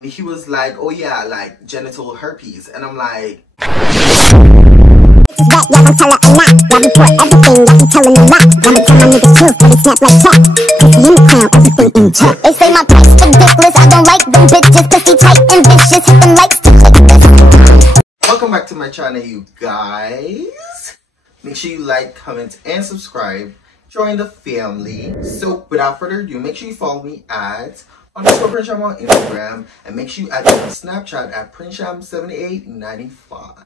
He was like, oh yeah, like genital herpes. And I'm like, they say my price ridiculous. I don't like them bitches, pussy tight and vicious. Hit them likes to welcome back to my channel, you guys. Make sure you like, comment, and subscribe. Join the family. So without further ado, make sure you follow me at _Prinsham on Instagram, and make sure you add me on Snapchat at Prinsham7895.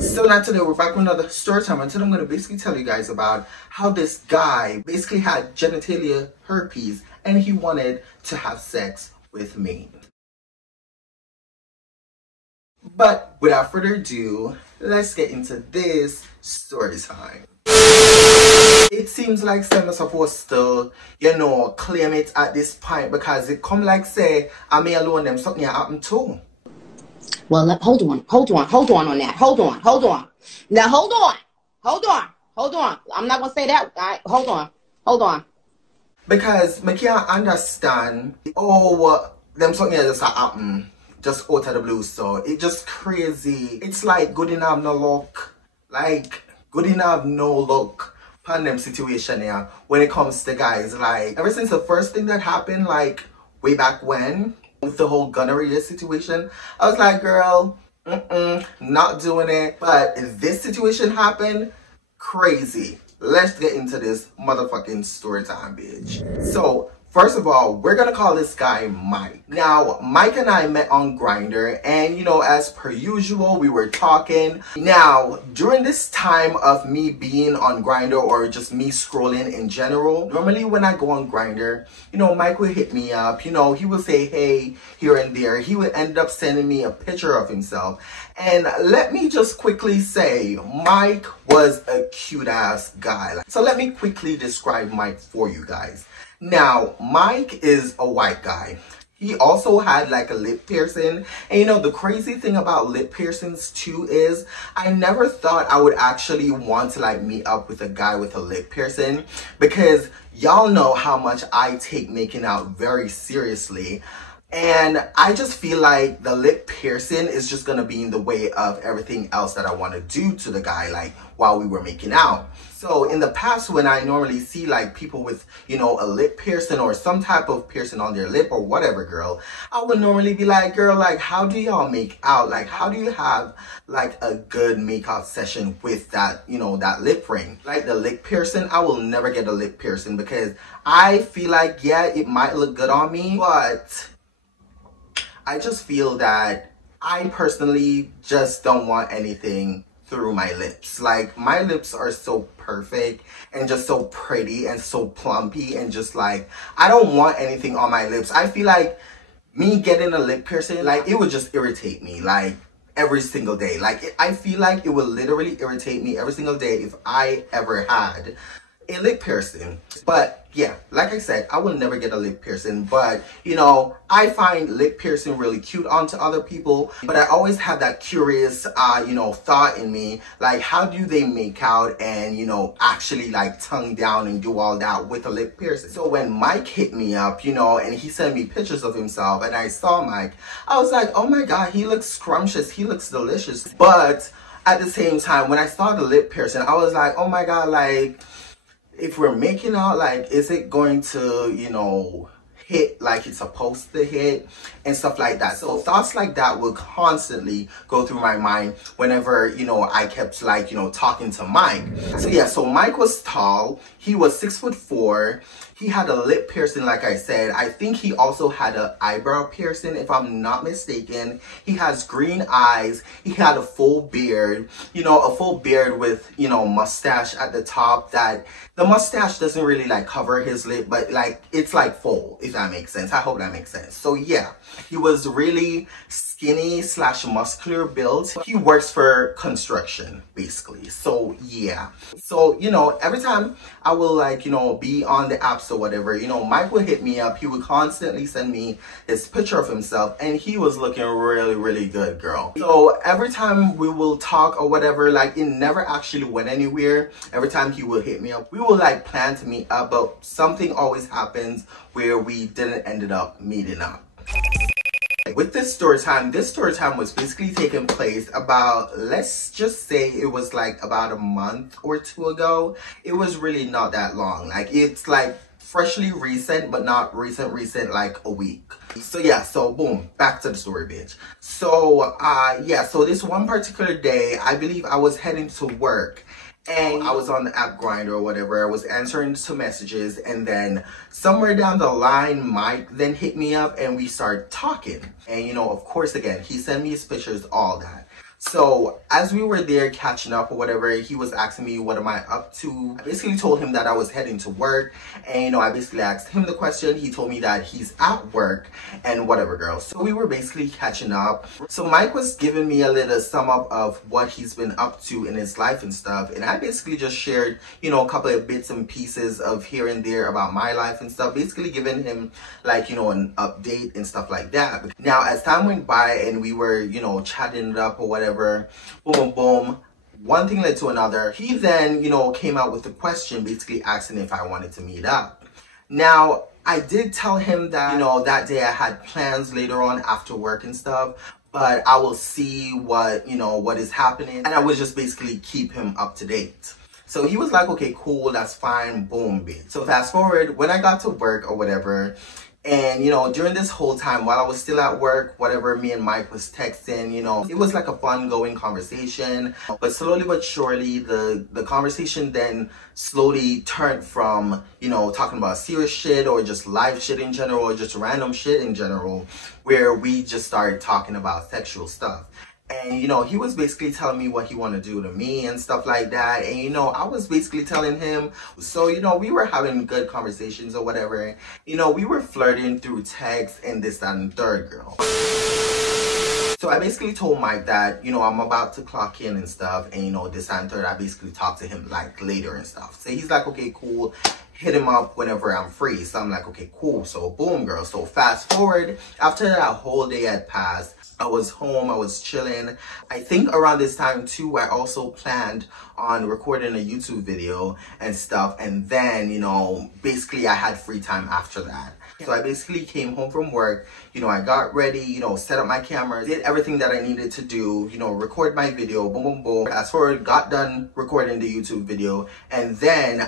So now today we're back with another story time, and today I'm going to basically tell you guys about how this guy basically had genitalia herpes and he wanted to have sex with me. But without further ado, let's get into this story time. It seems like I'm supposed to, you know, claim it at this point because it come like say, I may alone them something happened too. Well, hold on on that. Hold on. Now, hold on. I'm not going to say that. Hold on. Because I can't understand, them something just happen, just out of the blue, so it's just crazy. It's like good enough no luck, on them situation here when it comes to guys. Like, ever since the first thing that happened, like, way back when, with the whole gonorrhea situation, I was like, girl, not doing it. But this situation happened, crazy. Let's get into this motherfucking story time, bitch. So, first of all, we're gonna call this guy Mike. Now, Mike and I met on Grindr, and you know, as per usual, we were talking. Now, during this time of me being on Grindr, or just me scrolling in general, normally when I go on Grindr, you know, Mike would hit me up, you know, he would say hey here and there. He would end up sending me a picture of himself. And let me just quickly say, Mike was a cute ass guy. So let me quickly describe Mike for you guys. Now, Mike is a white guy. He also had like a lip piercing. And you know, the crazy thing about lip piercings too is I never thought I would actually want to like meet up with a guy with a lip piercing, because y'all know how much I take making out very seriously. And I just feel like the lip piercing is just gonna be in the way of everything else that I want to do to the guy, like while we were making out. So in the past, when I normally see like people with, you know, a lip piercing or some type of piercing on their lip or whatever, girl, I would normally be like, girl, like, how do y'all make out? Like, how do you have like a good makeout session with that, you know, that lip ring? Like the lip piercing, I will never get a lip piercing because I feel like, yeah, it might look good on me, but I just feel that I personally just don't want anything through my lips. Like, my lips are so perfect and just so pretty and so plumpy, and just like, I don't want anything on my lips. I feel like me getting a lip piercing, like, it would just irritate me like every single day. Like, I feel like it would literally irritate me every single day if I ever had a lip piercing. But yeah, like I said, I will never get a lip piercing, but you know, I find lip piercing really cute onto other people. But I always have that curious you know, thought in me, like, how do they make out and, you know, actually like tongue down and do all that with a lip piercing? So when Mike hit me up, you know, and he sent me pictures of himself and I saw Mike, I was like, oh my god, he looks scrumptious, he looks delicious. But at the same time, when I saw the lip piercing, I was like, oh my god, like, if we're making out, like, is it going to, you know, hit like it's supposed to hit and stuff like that? So thoughts like that will constantly go through my mind whenever, you know, I kept like, you know, talking to Mike. So yeah, so Mike was tall. He was 6'4". He had a lip piercing, like I said. I think he also had an eyebrow piercing, if I'm not mistaken. He has green eyes. He had a full beard, you know, a full beard with, you know, mustache at the top. That the mustache doesn't really like cover his lip, but like it's like full, if that makes sense. I hope that makes sense. So yeah, he was really skinny / muscular built. He works for construction, basically. So yeah, so you know, every time I will like, you know, be on the apps or whatever, you know, Mike would hit me up. He would constantly send me his picture of himself, and he was looking really, really good, girl. So every time we will talk or whatever, like, it never actually went anywhere. Every time he would hit me up, we will like plan to meet up, but something always happens where we didn't ended up meeting up. With this story time was basically taking place about, let's just say it was like about a month or two ago. It was really not that long. Like, it's like freshly recent, but not recent, like a week. So yeah, so boom, back to the story, bitch. So yeah, so this one particular day, I believe I was heading to work. And I was on the app Grinder or whatever. I was answering some messages, and then somewhere down the line, Mike then hit me up and we started talking. And you know, of course, again, he sent me his pictures, all that. So as we were there catching up or whatever, he was asking me, what am I up to? I basically told him that I was heading to work, and you know, I basically asked him the question. He told me that he's at work and whatever, girl. So we were basically catching up. So Mike was giving me a little sum up of what he's been up to in his life and stuff, and I basically just shared, you know, a couple of bits and pieces of here and there about my life and stuff, basically giving him, like, you know, an update and stuff like that. Now as time went by and we were, you know, chatting it up or whatever, boom, boom, one thing led to another. He then, you know, came out with a question basically asking if I wanted to meet up. Now, I did tell him that, you know, that day I had plans later on after work and stuff, but I will see what, you know, what is happening. And I would just basically keep him up to date. So he was like, okay, cool, that's fine, boom, bitch. So fast forward, when I got to work or whatever, and you know, during this whole time while I was still at work, whatever, me and Mike was texting, you know, it was like a fun going conversation. But slowly but surely, the conversation then slowly turned from, you know, talking about serious shit or just life shit in general or just random shit in general, where we just started talking about sexual stuff. And, you know, he was basically telling me what he wanted to do to me and stuff like that. And, you know, I was basically telling him. So, you know, we were having good conversations or whatever. You know, we were flirting through text and this, that, and third, girl. So I basically told Mike that, you know, I'm about to clock in and stuff. And, you know, this, that, and third, I basically talked to him, like, later and stuff. So he's like, okay, cool. Hit him up whenever I'm free. So I'm like, okay, cool. So boom, girl. So fast forward, after that whole day had passed, I was home, I was chilling. I think around this time too, I also planned on recording a YouTube video and stuff. And then, you know, basically I had free time after that. So I basically came home from work, you know, I got ready, you know, set up my camera, did everything that I needed to do, you know, record my video, boom, boom, boom. Fast forward, got done recording the YouTube video. And then,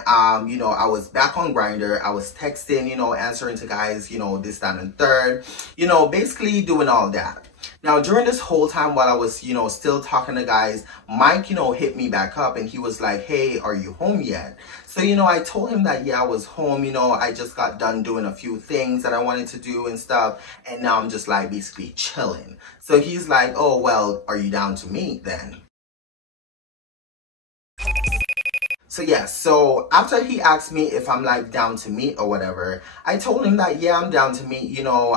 you know, I was back on Grindr. I was texting, you know, answering to guys, you know, this, that, and third, you know, basically doing all that. Now, during this whole time while I was, you know, still talking to guys, Mike, you know, hit me back up and he was like, hey, are you home yet? So, you know, I told him that, yeah, I was home. You know, I just got done doing a few things that I wanted to do and stuff. And now I'm just like basically chilling. So he's like, oh, well, are you down to meet then? So yeah, so after he asked me if I'm like down to meet or whatever, I told him that yeah, I'm down to meet. You know,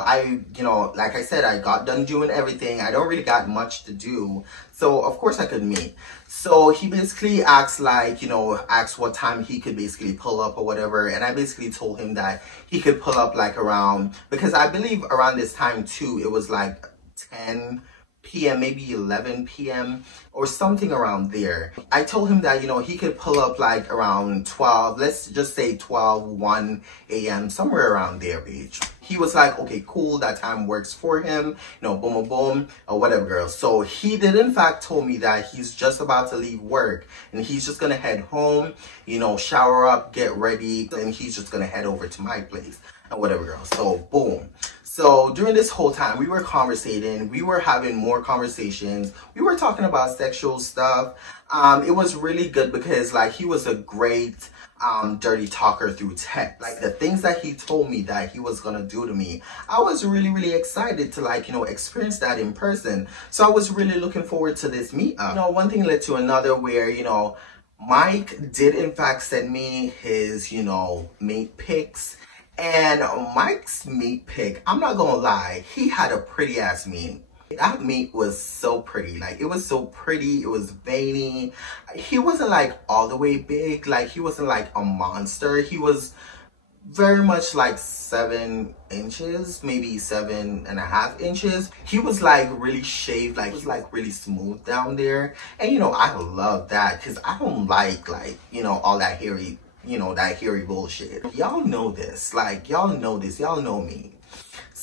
like I said, I got done doing everything. I don't really got much to do. So of course I could meet. So he basically asked like, you know, asked what time he could basically pull up or whatever. And I basically told him that he could pull up like around, because I believe around this time too, it was like 10 p.m., maybe 11 p.m. or something around there. I told him that, you know, he could pull up like around 12, let's just say 1 a.m., somewhere around there, bitch. He was like, okay, cool, that time works for him, you know, boom, boom, boom, or whatever, girl. So he did, in fact, told me that he's just about to leave work and he's just gonna head home, you know, shower up, get ready, and he's just gonna head over to my place and whatever, girl. So, boom. So during this whole time, we were conversating, we were having more conversations, we were talking about sexual stuff. It was really good because like he was a great dirty talker through text. Like the things that he told me that he was gonna do to me, I was really, really excited to like, you know, experience that in person. So I was really looking forward to this meetup. You know, one thing led to another where, you know, Mike did in fact send me his, you know, mate pics. And Mike's meat pic, I'm not gonna lie, he had a pretty ass meat. That meat was so pretty. Like, it was so pretty, it was veiny. He wasn't like all the way big, like he wasn't like a monster. He was very much like 7 inches, maybe 7.5 inches. He was like really shaved, like he was like really smooth down there. And you know, I love that because I don't like, you know, all that hairy, you know, that hairy bullshit. Y'all know this, like y'all know this, y'all know me.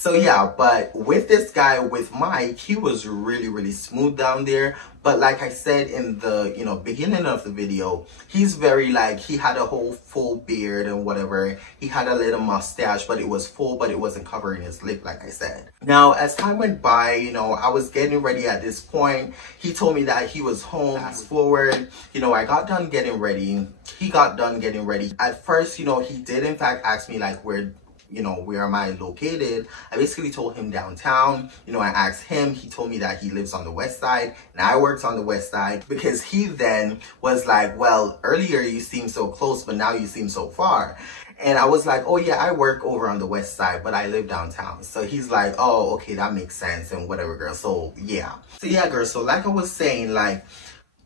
So yeah, but with this guy, with Mike, he was really smooth down there. But like I said in the, you know, beginning of the video, he's very like, he had a whole full beard and whatever. He had a little mustache, but it was full, but it wasn't covering his lip, like I said. Now, as time went by, you know, I was getting ready at this point. He told me that he was home. Fast forward, you know, I got done getting ready. He got done getting ready. At first, you know, he did in fact ask me like, where am I located? I basically told him downtown. You know, I asked him, he told me that he lives on the west side and I worked on the west side, because he then was like, well, earlier you seemed so close, but now you seem so far. And I was like, oh yeah, I work over on the west side, but I live downtown. So he's like, oh, okay, that makes sense and whatever, girl. So yeah. So yeah, girl. So like I was saying, like,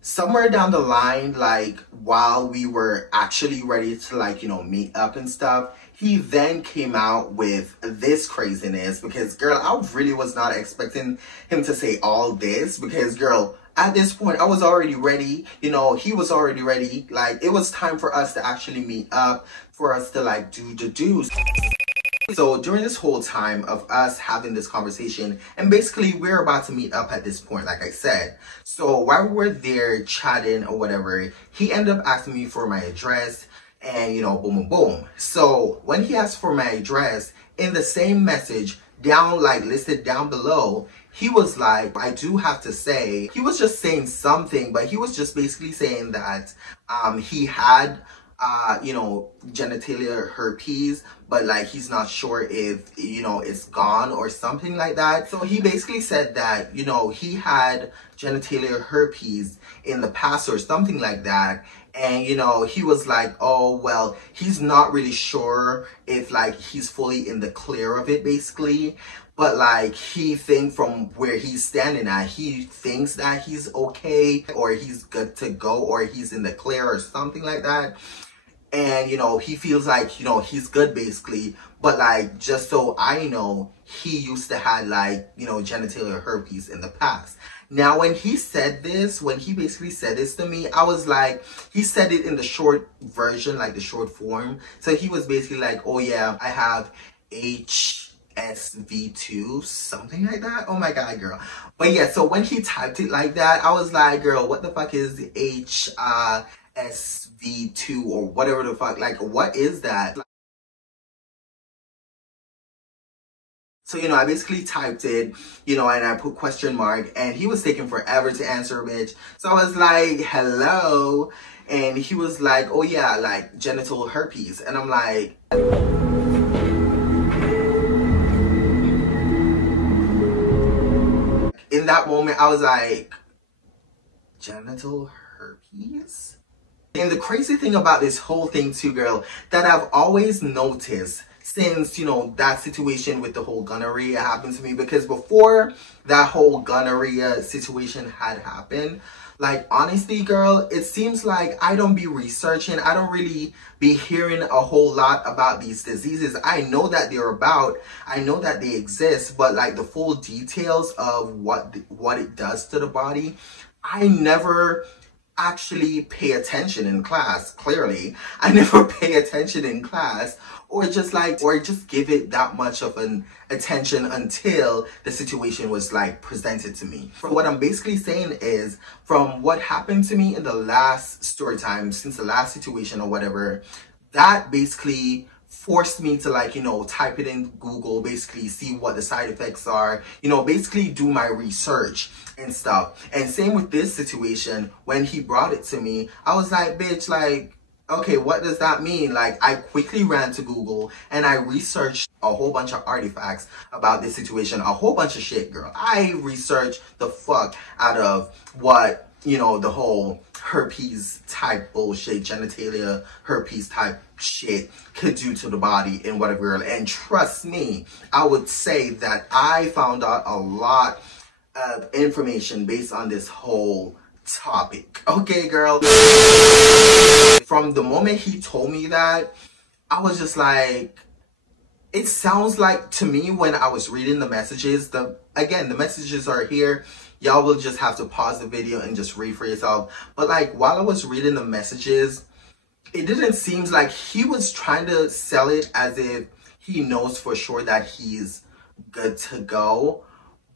somewhere down the line, like while we were actually ready to like, you know, meet up and stuff, he then came out with this craziness, because girl, I really was not expecting him to say all this, because girl, at this point I was already ready, you know, he was already ready. Like, it was time for us to actually meet up, for us to like do the do's. So during this whole time of us having this conversation, and basically we're about to meet up at this point, like I said. So while we were there chatting or whatever, he ended up asking me for my address, and you know, boom, boom, boom. So when he asked for my address, in the same message down, like listed down below, he was like, I do have to say, he was just saying something, but he was just basically saying that he had you know, genitalia herpes, but like he's not sure if, you know, it's gone or something like that. So he basically said that, you know, he had genitalia herpes in the past or something like that. And, you know, he was like, oh, well, he's not really sure if like he's fully in the clear of it, basically. But like, he thinks from where he's standing at, he thinks that he's okay, or he's good to go, or he's in the clear or something like that. And, you know, he feels like, you know, he's good basically. But like, just so I know, he used to have like, you know, genitalia herpes in the past. Now, when he said this, when he basically said this to me, I was like, he said it in the short version, like the short form. So he was basically like, oh yeah, I have HSV-2, something like that. Oh my God, girl. But yeah, so when he typed it like that, I was like, girl, what the fuck is HSV-2 or whatever the fuck? Like, what is that? So, you know, I basically typed it, you know, and I put question mark, and he was taking forever to answer, bitch. So I was like, hello. And he was like, oh yeah, like genital herpes. And I'm like, in that moment, I was like, genital herpes? And the crazy thing about this whole thing too, girl, that I've always noticed since, you know, that situation with the whole gonorrhea happened to me, because before that whole gonorrhea situation had happened, like, honestly, girl, it seems like I don't be researching. I don't really be hearing a whole lot about these diseases. I know that they're about, I know that they exist, but like the full details of what it does to the body, I never actually pay attention in class. Clearly, I never pay attention in class, or just give it that much of an attention until the situation was like presented to me. So what I'm basically saying is, from what happened to me in the last story time, since the last situation or whatever, that basically forced me to, like, you know, type it in Google, basically see what the side effects are, you know, basically do my research and stuff. And same with this situation, when he brought it to me, I was like, bitch, like, okay, what does that mean? Like, I quickly ran to Google and I researched a whole bunch of artifacts about this situation, a whole bunch of shit, girl. I researched the fuck out of what, you know, the whole herpes type bullshit, genitalia herpes type shit could do to the body and whatever, girl. And trust me, I would say that I found out a lot of information based on this whole topic. Okay, girl. From the moment he told me that, I was just like, it sounds like to me when I was reading the messages, again, the messages are here. Y'all will just have to pause the video and just read for yourself. But like, while I was reading the messages, it didn't seem like he was trying to sell it as if he knows for sure that he's good to go.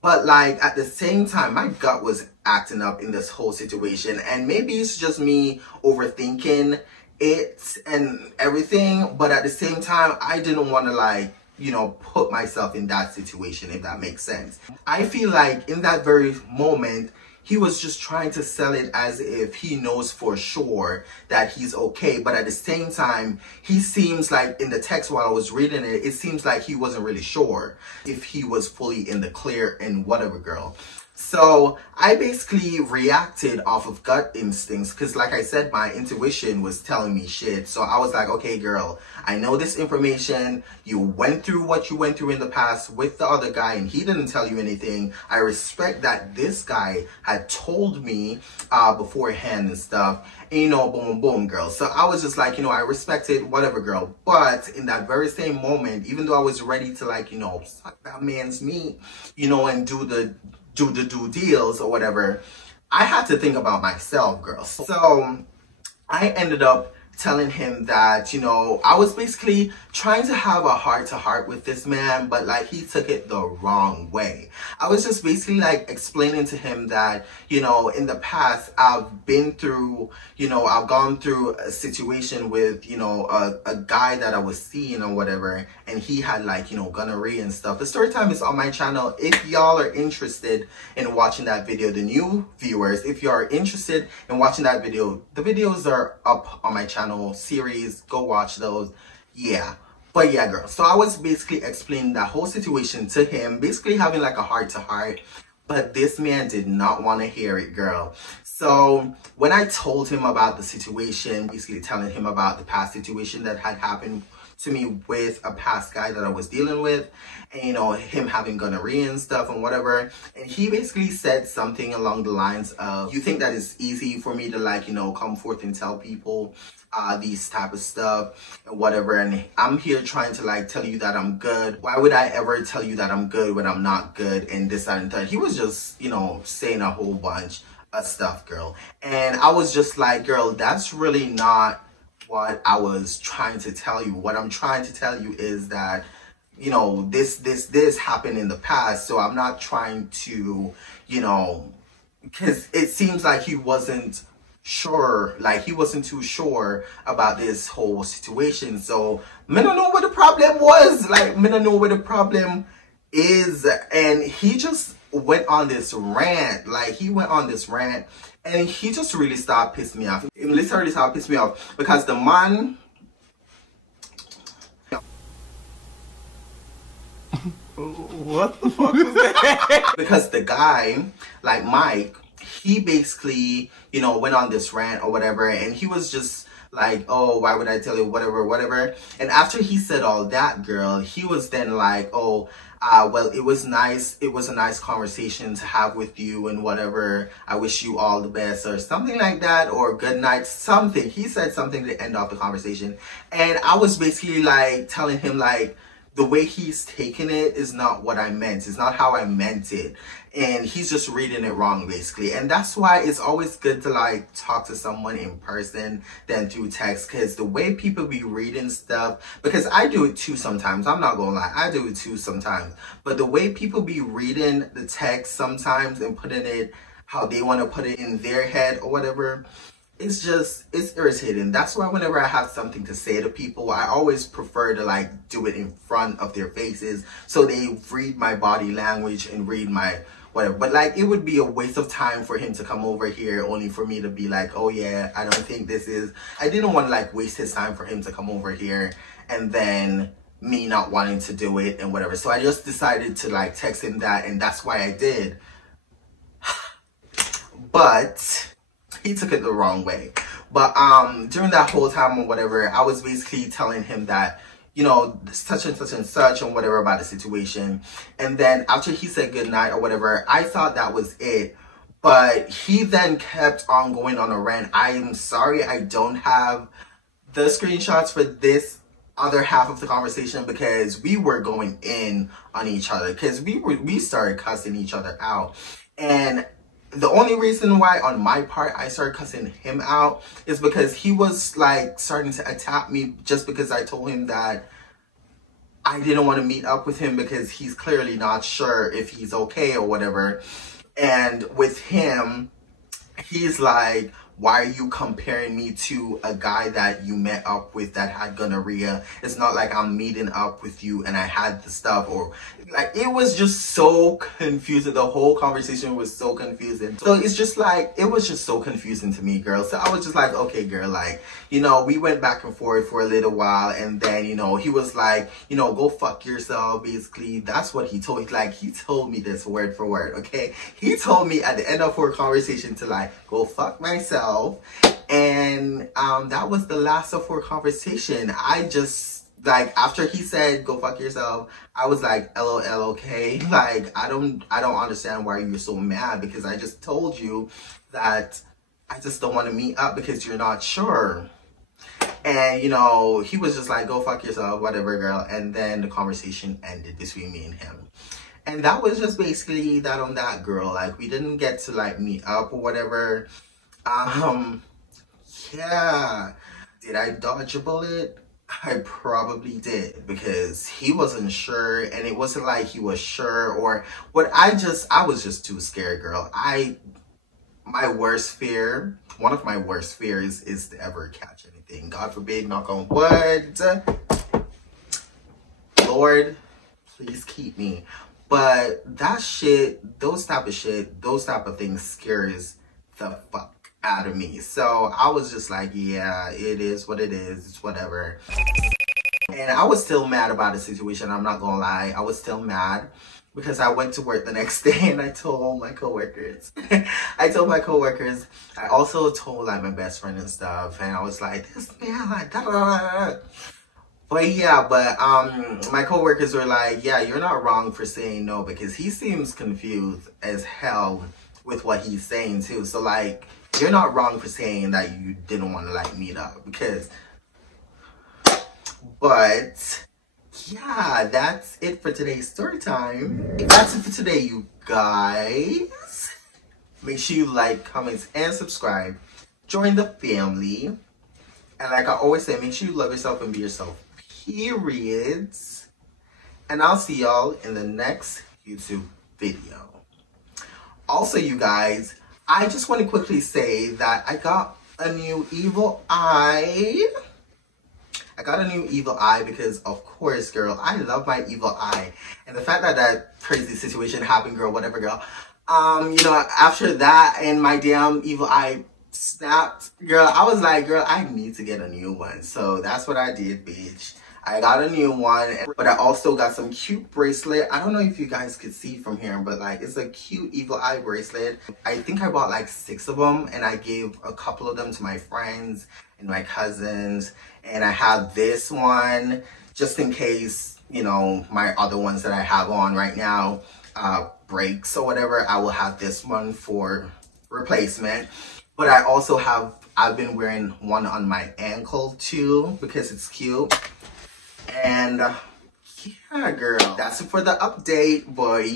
But like at the same time, my gut was acting up in this whole situation, and maybe it's just me overthinking it and everything, but at the same time, I didn't want to like, you know, put myself in that situation, if that makes sense. I feel like in that very moment, he was just trying to sell it as if he knows for sure that he's okay. But at the same time, he seems like in the text while I was reading it, it seems like he wasn't really sure if he was fully in the clear and whatever, girl. So I basically reacted off of gut instincts because like I said, my intuition was telling me shit. So I was like, okay, girl, I know this information. You went through what you went through in the past with the other guy and he didn't tell you anything. I respect that this guy had told me beforehand and stuff. And, you know, boom, boom, girl. So I was just like, you know, I respect it, whatever, girl. But in that very same moment, even though I was ready to like, you know, suck that man's meat, you know, and do the deals or whatever, I had to think about myself, girl. So I ended up telling him that, you know, I was basically trying to have a heart-to-heart with this man, but like he took it the wrong way. I was just basically like explaining to him that, you know, in the past I've been through, you know, I've gone through a situation with, you know, a guy that I was seeing or whatever, and he had like, you know, gonorrhea and stuff. The story time is on my channel if y'all are interested in watching that video. The new viewers, if you are interested in watching that video, the videos are up on my channel series, go watch those. Yeah, but yeah, girl, so I was basically explaining that whole situation to him, basically having like a heart-to-heart, but this man did not want to hear it, girl. So when I told him about the situation, basically telling him about the past situation that had happened to me with a past guy that I was dealing with, and you know, him having gonorrhea and stuff and whatever, and he basically said something along the lines of, you think that it's easy for me to like, you know, come forth and tell people these type of stuff and whatever, and I'm here trying to like tell you that I'm good. Why would I ever tell you that I'm good when I'm not good, and this, that, and that. He was just, you know, saying a whole bunch of stuff, girl, and I was just like, girl, that's really not what I was trying to tell you. What I'm trying to tell you is that, you know, this happened in the past, so I'm not trying to, you know, because it seems like he wasn't sure, like he wasn't too sure about this whole situation. So me don't know what the problem was, like me don't know what the problem is, and he just went on this rant, like he went on this rant, and he just really started pissing me off. It literally started pissing me off because the man, what the fuck was that? Because the guy, like Mike, he basically, you know, went on this rant or whatever, and he was just like, oh, why would I tell you, whatever, whatever. And after he said all that, girl, he was then like, oh, well, it was nice. It was a nice conversation to have with you and whatever. I wish you all the best or something like that, or good night, something. He said something to end off the conversation. And I was basically like telling him like, the way he's taking it is not what I meant. It's not how I meant it. And he's just reading it wrong, basically. And that's why it's always good to like talk to someone in person than through text, because the way people be reading stuff, because I do it too sometimes, I'm not gonna lie, I do it too sometimes, but the way people be reading the text sometimes and putting it how they want to put it in their head or whatever, it's just, it's irritating. That's why whenever I have something to say to people, I always prefer to like do it in front of their faces so they read my body language and read my whatever. But like, it would be a waste of time for him to come over here only for me to be like, oh yeah, I don't think this is, I didn't want to like waste his time for him to come over here and then me not wanting to do it and whatever. So I just decided to like text him that, and that's why I did. But he took it the wrong way. But during that whole time or whatever, I was basically telling him that, you know, such and such and such and whatever about the situation. And then after he said goodnight or whatever, I thought that was it. But he then kept on going on a rant. I am sorry I don't have the screenshots for this other half of the conversation, because we were going in on each other, because we started cussing each other out. And the only reason why on my part I started cussing him out is because he was like starting to attack me just because I told him that I didn't want to meet up with him because he's clearly not sure if he's okay or whatever. And with him, he's like, why are you comparing me to a guy that you met up with that had gonorrhea? It's not like I'm meeting up with you and I had the stuff. Or like, it was just so confusing. The whole conversation was so confusing. So it's just like, it was just so confusing to me, girl. So I was just like, okay, girl, like, you know, we went back and forth for a little while, and then, you know, he was like, you know, go fuck yourself, basically. That's what he told me. Like, he told me this word for word, okay? He told me at the end of our conversation to, like, go fuck myself. And that was the last of our conversation. I just, like, after he said go fuck yourself, I was like, LOL, okay? Like, I don't understand why you're so mad, because I just told you that I just don't want to meet up because you're not sure. And, you know, he was just like, go fuck yourself, whatever, girl. And then the conversation ended between me and him. And that was just basically that on that, girl. Like, we didn't get to, like, meet up or whatever. Yeah. Did I dodge a bullet? I probably did, because he wasn't sure, and it wasn't like he was sure or what. I was just too scared, girl. My worst fear, one of my worst fears, is to ever catch anything. God forbid, knock on wood. Lord, please keep me. But that shit, those type of things scares the fuck out of me. So I was just like, yeah, it is what it is. It's whatever. And I was still mad about the situation. I'm not gonna lie. I was still mad, because I went to work the next day and I told all my coworkers. I also told like my best friend and stuff, and I was like, this man, like, da da da da. But yeah, my coworkers were like, yeah, you're not wrong for saying no, because he seems confused as hell with what he's saying too. So like, you're not wrong for saying that you didn't want to like meet up, because, but yeah, that's it for today's story time. That's it for today, you guys. Make sure you like, comment, and subscribe. Join the family. And like I always say, make sure you love yourself and be yourself. Periods. And I'll see y'all in the next YouTube video. Also, you guys, I just want to quickly say that I got a new evil eye. Because, of course, girl, I love my evil eye. And the fact that that crazy situation happened, girl, whatever, girl. You know, after that and my damn evil eye snapped, girl, I was like, girl, I need to get a new one. So that's what I did, bitch. I got a new one, but I also got some cute bracelet. I don't know if you guys could see from here, but like, it's a cute evil eye bracelet. I think I bought like 6 of them, and I gave a couple of them to my friends and my cousins. And I have this one just in case, you know, my other ones that I have on right now breaks or whatever. I will have this one for replacement. But I also have, I've been wearing one on my ankle too, because it's cute. And yeah, girl, that's it for the update, boy.